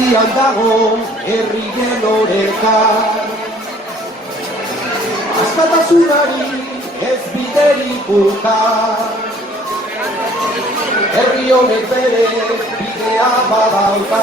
Guztian dago herrien oreka. Askatasunari ez biderik uka. Herri honek bere bidea badauka.